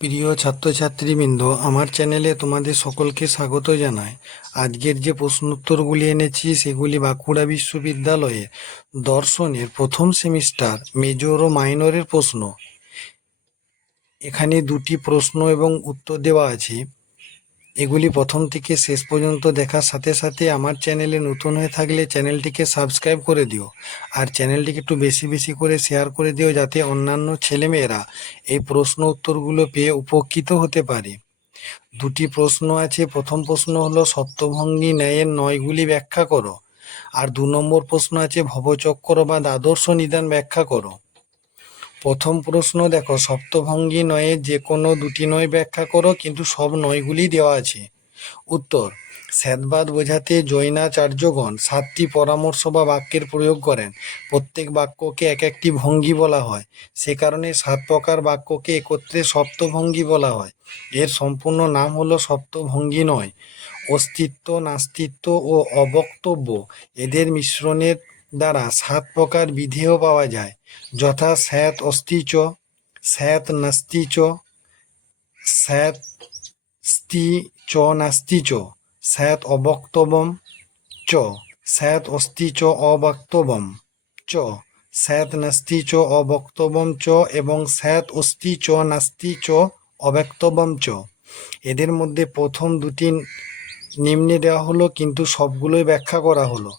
প্রিয় ছাত্রছাত্রীবৃন্দ, আমার চ্যানেলে তোমাদের সকলকে স্বাগত জানাই। আজকের যে প্রশ্নোত্তরগুলি এনেছি, সেগুলি বাঁকুড়া বিশ্ববিদ্যালয়ে দর্শনের প্রথম সেমিস্টার মেজর ও মাইনরের প্রশ্ন। এখানে দুটি প্রশ্ন এবং উত্তর দেওয়া আছে। এগুলি প্রথম থেকে শেষ পর্যন্ত দেখার সাথে সাথে আমার চ্যানেলে নতুন হয়ে থাকলে চ্যানেলটিকে সাবস্ক্রাইব করে দিও। আর চ্যানেলটিকে একটু বেশি বেশি করে শেয়ার করে দিও যাতে অন্যান্য ছেলেমেয়েরা এই প্রশ্ন উত্তরগুলো পেয়ে উপকৃত হতে পারে। দুটি প্রশ্ন আছে। প্রথম প্রশ্ন হলো, সপ্তভঙ্গী ন্যায়ের নয়গুলি ব্যাখ্যা করো। আর দু নম্বর প্রশ্ন আছে ভবচক্র বা দ্বাদর্শ নিদান ব্যাখ্যা করো। প্রথম প্রশ্ন দেখো, সপ্তভঙ্গী নয়ে যে কোনো দুটি নয় ব্যাখ্যা করো, কিন্তু সব নয়গুলি দেওয়া আছে। উত্তর স্যাদবাদ বোঝাতে জৈনাচার্যগণ সাতটি পরামর্শ বা বাক্যের প্রয়োগ করেন। প্রত্যেক বাক্যকে এক একটি ভঙ্গি বলা হয়। সে কারণে সাত প্রকার বাক্যকে একত্রে সপ্তভঙ্গি বলা হয়। এর সম্পূর্ণ নাম হলো সপ্তভঙ্গি নয়। অস্তিত্ব, নাস্তিত্ব ও অবক্তব্য, এদের মিশ্রণের দ্বারা সাত প্রকার বিধেয় পাওয়া যায়। যথা স্যাত অস্তি চ স্যাত নাস্তি চ স্যাত স্তি চ নাস্তি চ স্যাত অবক্তবম চ, স্যাত অস্তি চ অবক্তবম চ, স্যাত নাস্তি চ অবক্তবম চ এবং স্যাত অস্তি চ নাস্তি চ অব্যক্তবম চ। এদের মধ্যে প্রথম দুটি নিম্নে দেওয়া হলো, কিন্তু সবগুলোই ব্যাখ্যা করা হলো।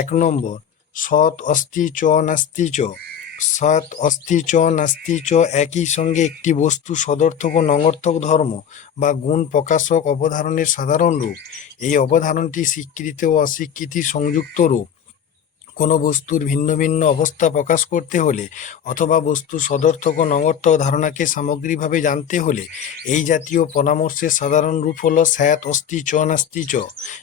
এক নম্বর সৎ অস্তি চ নাস্তি চ। সৎ অস্তি চ নাস্তি চ একই সঙ্গে একটি বস্তু সদর্থক ও নঙর্থক ধর্ম বা গুণ প্রকাশক অবধারণের সাধারণ রূপ। এই অবধারণটি স্বীকৃতি ও অস্বীকৃতি সংযুক্ত রূপ। কোনো বস্তুর ভিন্ন ভিন্ন অবস্থা প্রকাশ করতে হলে অথবা বস্তু সদর্থক ও নঙর্থক ধারণাকে সামগ্রিকভাবে জানতে হলে এই জাতীয় পরামর্শের সাধারণ রূপ হলো স্যাত অস্তি চ, নাস্তি, চ।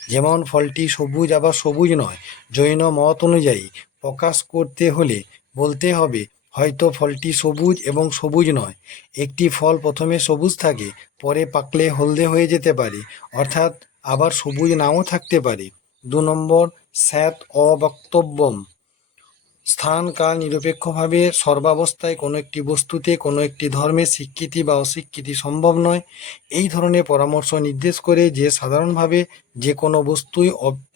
যেমন ফলটি সবুজ আবার সবুজ নয়, জৈন মত অনুযায়ী প্রকাশ করতে হলে বলতে হবে, হয়তো ফলটি সবুজ এবং সবুজ নয়। একটি ফল প্রথমে সবুজ থাকে, পরে পাকলে হলদে হয়ে যেতে পারে, অর্থাৎ আবার সবুজ নাও থাকতে পারে। দু নম্বর স্যাত অবক্তব্যম। স্থান কাল নিরপেক্ষভাবে সর্বাবস্থায় কোনো একটি বস্তুতে, কোনো একটি ধর্মের স্বীকৃতি বা অস্বীকৃতি সম্ভব নয়। এই ধরনের পরামর্শ নির্দেশ করে যে সাধারণভাবে যে কোনো বস্তুই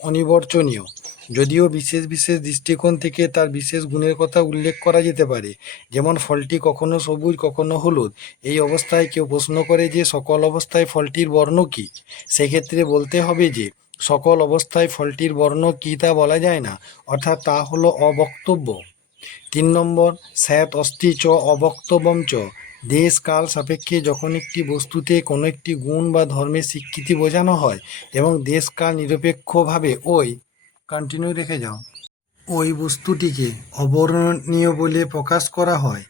অনিবর্চনীয় যদিও বিশেষ বিশেষ দৃষ্টিকোণ থেকে তার বিশেষ গুণের কথা উল্লেখ করা যেতে পারে, যেমন ফলটি কখনো সবুজ, কখনো হলুদ। এই অবস্থায় কেউ প্রশ্ন করে যে সকল অবস্থায় ফলটির বর্ণ কী? সেক্ষেত্রে বলতে হবে যে সকল অবস্থায় ফলটির বর্ণ কী তা বলা যায় না, অর্থাৎ তা হলো অবক্তব্য। তিন নম্বর, স্যাত অস্থি চ অবক্তব্যম চ। দেশ কাল সাপেক্ষে যখন একটি বস্তুতে কোনো একটি গুণ বা ধর্মের স্বীকৃতি বোঝানো হয় এবং দেশ কাল নিরপেক্ষভাবে ওই কন্টিনিউ রেখে যাও। ওই বস্তুটিকে অবর্ণনীয় বলে প্রকাশ করা হয়।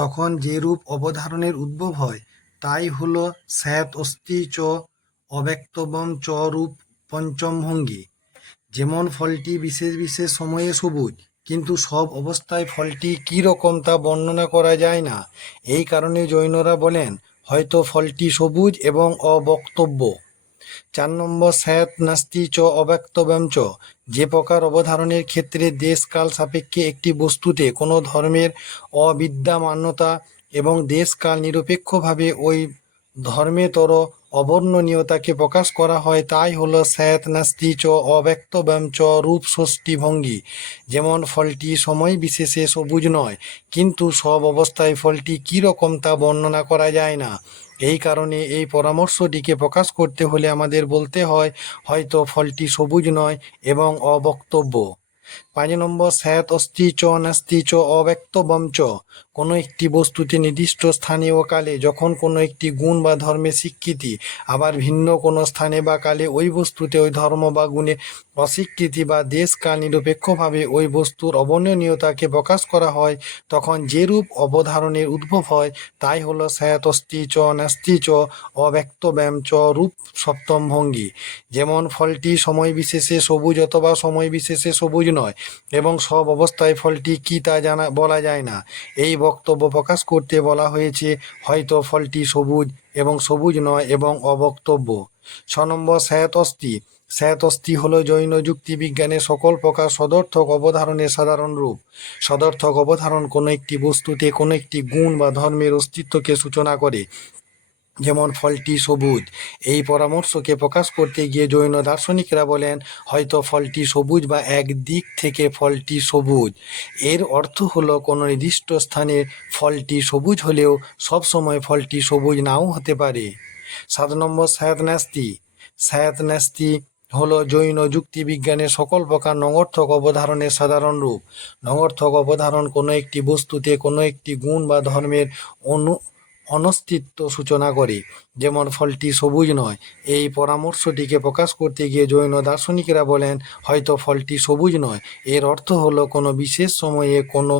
তখন যে রূপ অবধারণের উদ্ভব হয়, তাই হলো স্যাত অস্থি চ অব্যক্তবম চ রূপ পঞ্চম ভঙ্গি। যেমন ফলটি বিশেষ বিশেষ সময়ে সবুজ, কিন্তু সব অবস্থায় ফলটি কী রকম তা বর্ণনা করা যায় না। এই কারণে জৈনরা বলেন, হয়তো ফলটি সবুজ এবং অবক্তব্য চার নম্বর, স্যাত নাস্তি চ অব্যক্তব্যম চ। যে প্রকার অবধারণের ক্ষেত্রে দেশ কাল সাপেক্ষে একটি বস্তুতে কোনো ধর্মের অবিদ্যামান্যতা এবং দেশকাল নিরপেক্ষভাবে ওই ধর্মেতর অবর্ণনীয়তাকে প্রকাশ করা হয় তাই হল স্যাত নাস্তি চ অব্যক্তব্যম চ রূপ ভঙ্গি। যেমন ফলটি সময় বিশেষে সবুজ নয়, কিন্তু সব অবস্থায় ফলটি কী রকম তা বর্ণনা করা যায় না। এই কারণে এই পরামর্শটিকে প্রকাশ করতে হলে আমাদের বলতে হয়, হয়তো ফলটি সবুজ নয় এবং অবক্তব্য পাঁচ নম্বর স্যাত অস্তি চ নাস্তি চ অব্যক্তবম চ। কোনো একটি বস্তুতে নির্দিষ্ট স্থানে ও কালে যখন কোনো একটি গুণ বা ধর্মের স্বীকৃতি, আবার ভিন্ন কোনো স্থানে বা কালে ওই বস্তুতে ওই ধর্ম বা গুণে অস্বীকৃতি বা দেশ কাল নিরপেক্ষভাবে ওই বস্তুর অবর্ণনীয়তাকে প্রকাশ করা হয়, তখন যে রূপ অবধারণের উদ্ভব হয়, তাই হলো স্যাত অস্তি চ নাস্তি চ অব্যক্তব্যাম চ রূপ সপ্তম ভঙ্গি। যেমন ফলটি সময় বিশেষে সবুজ অথবা সময় বিশেষে সবুজ নয় এবং সব অবস্থায় ফলটি কী তা জানা, বলা যায় না। এই বক্তব্য প্রকাশ করতে বলা হয়েছে, হয়তো ফলটি সবুজ এবং সবুজ নয় এবং অবক্তব্য। ছ নম্বর স্যাত অস্তি স্যাত অস্থি হল জৈন যুক্তিবিজ্ঞানের সকল প্রকার সদর্থক অবধারণের সাধারণ রূপ। সদর্থক অবধারণ কোনো একটি বস্তুতে কোনো একটি গুণ বা ধর্মের অস্তিত্বকে সূচনা করে। যেমন ফলটি সবুজ। এই পরামর্শকে প্রকাশ করতে গিয়ে জৈন দার্শনিকরা বলেন, হয়তো ফলটি সবুজ বা এক দিক থেকে ফলটি সবুজ। এর অর্থ হলো কোনো নির্দিষ্ট স্থানে ফলটি সবুজ হলেও সব সময় ফলটি সবুজ নাও হতে পারে। সাত নম্বর সায়াতন্যাস্তি। সায়াতন্যাস্তি হলো জৈন যুক্তিবিজ্ঞানের সকল প্রকার নঙর্থক অবধারণের সাধারণ রূপ। নঙর্থক অবধারণ কোনো একটি বস্তুতে কোনো একটি গুণ বা ধর্মের অনু অনস্তিত্ব সূচনা করে। যেমন ফলটি সবুজ নয়, এই পরামর্শটিকে প্রকাশ করতে গিয়ে জৈন দার্শনিকেরা বলেন, হয়তো ফলটি সবুজ নয়। এর অর্থ হলো কোনো বিশেষ সময়ে কোনো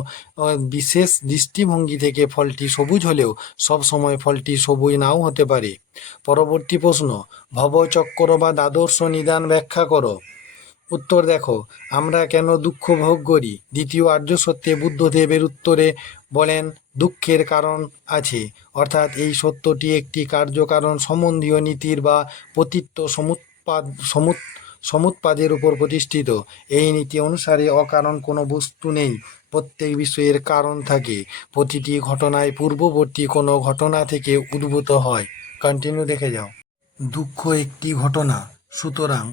বিশেষ দৃষ্টিভঙ্গি থেকে ফলটি সবুজ হলেও সব সময় ফলটি সবুজ নাও হতে পারে। পরবর্তী প্রশ্ন, ভবচক্র বা দ্বাদর্শ নিদান ব্যাখ্যা করো। উত্তর দেখো, আমরা কেন দুঃখ ভোগ করি? দ্বিতীয় আর্য সত্যে বুদ্ধদেবের উত্তরে বলেন, দুঃখের কারণ আছে। অর্থাৎ এই সত্যটি একটি কার্যকারণ সম্বন্ধীয় নীতির বা পতিত্ব সমুৎপাদ, সমুৎ, সমুৎপাদের উপর প্রতিষ্ঠিত। এই নীতি অনুসারে অকারণ কোনো বস্তু নেই, প্রত্যেক বিষয়ের কারণ থাকে। প্রতিটি ঘটনায় পূর্ববর্তী কোনো ঘটনা থেকে উদ্ভূত হয়। কন্টিনিউ দেখে যাও। দুঃখ একটি ঘটনা, সুতরাং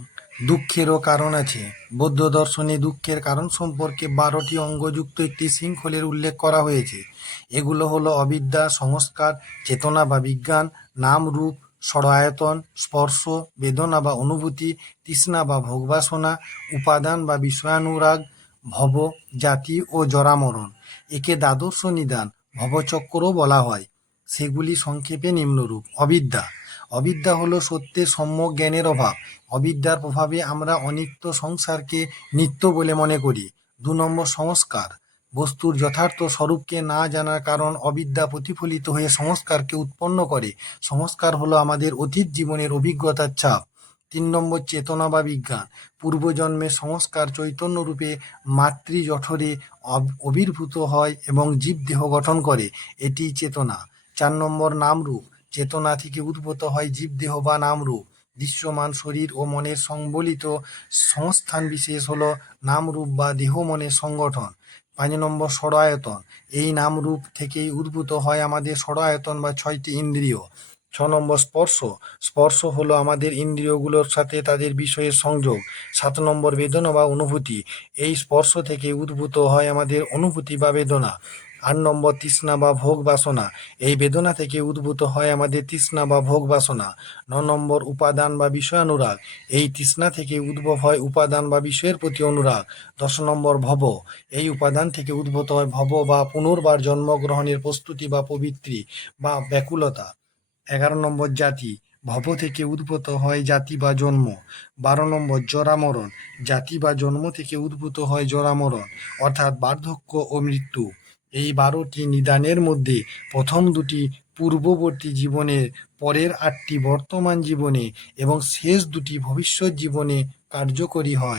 দুঃখেরও কারণ আছে। বৌদ্ধ দর্শনে দুঃখের কারণ সম্পর্কে বারোটি অঙ্গযুক্ত একটি শৃঙ্খলের উল্লেখ করা হয়েছে। এগুলো হলো অবিদ্যা, সংস্কার, চেতনা বা বিজ্ঞান, নাম রূপ ষড়ায়তন স্পর্শ, বেদনা বা অনুভূতি, তৃষ্ণা বা ভোগবাসনা, উপাদান বা বিষয়ানুরাগ, ভব, জাতি ও জরামরণ। একে দ্বাদর্শ নিদান, ভবচক্রও বলা হয়। সেগুলি সংক্ষেপে নিম্নরূপ। অবিদ্যা অবিদ্যা হলো সত্যের সম্যক জ্ঞানের অভাব। অবিদ্যার প্রভাবে আমরা অনিত্য সংসারকে নিত্য বলে মনে করি। দু নম্বর সংস্কার। বস্তুর যথার্থ স্বরূপকে না জানার কারণ অবিদ্যা প্রতিফলিত হয়ে সংস্কারকে উৎপন্ন করে। সংস্কার হলো আমাদের অতীত জীবনের অভিজ্ঞতার ছাপ। তিন নম্বর চেতনা বা বিজ্ঞান। পূর্বজন্মের সংস্কার চৈতন্য রূপে মাতৃজঠরে অব- আবির্ভূত হয় এবং জীবদেহ গঠন করে। এটি চেতনা। চার নম্বর নামরূপ। চেতনা থেকে উদ্ভূত হয় জীবদেহ বা নামরূপ। দৃশ্যমান শরীর ও মনের সংবলিত সংস্থান বিশেষ হল নামরূপ বা দেহ মনের সংগঠন। পাঁচ নম্বর ষড়ায়তন এই নামরূপ থেকেই উদ্ভূত হয় আমাদের ষড়ায়তন বা ছয়টি ইন্দ্রিয়। ছ নম্বর স্পর্শ। স্পর্শ হলো আমাদের ইন্দ্রিয়গুলোর সাথে তাদের বিষয়ের সংযোগ। সাত নম্বর বেদনা বা অনুভূতি। এই স্পর্শ থেকে উদ্ভূত হয় আমাদের অনুভূতি বা বেদনা। আট নম্বর তৃষ্ণা বা ভোগ বাসনা। এই বেদনা থেকে উদ্ভূত হয় আমাদের তৃষ্ণা বা ভোগ বাসনা। ন নম্বর, উপাদান বা বিষয়ানুরাগ এই তৃষ্ণা থেকে উদ্ভব হয় উপাদান বা বিষয়ের প্রতি অনুরাগ। দশ নম্বর, ভব। এই উপাদান থেকে উদ্ভূত হয় ভব বা পুনর্বার জন্মগ্রহণের প্রস্তুতি বা পবিত্রী বা ব্যাকুলতা। এগারো নম্বর, জাতি। ভব থেকে উদ্ভূত হয় জাতি বা জন্ম। বারো নম্বর, জরামরণ। জাতি বা জন্ম থেকে উদ্ভূত হয় জরামরণ, অর্থাৎ বার্ধক্য ও মৃত্যু। এই বারোটি নিদানের মধ্যে প্রথম দুটি পূর্ববর্তী জীবনের পরের আটটি বর্তমান জীবনে এবং শেষ দুটি ভবিষ্যৎ জীবনে কার্যকরী হয়।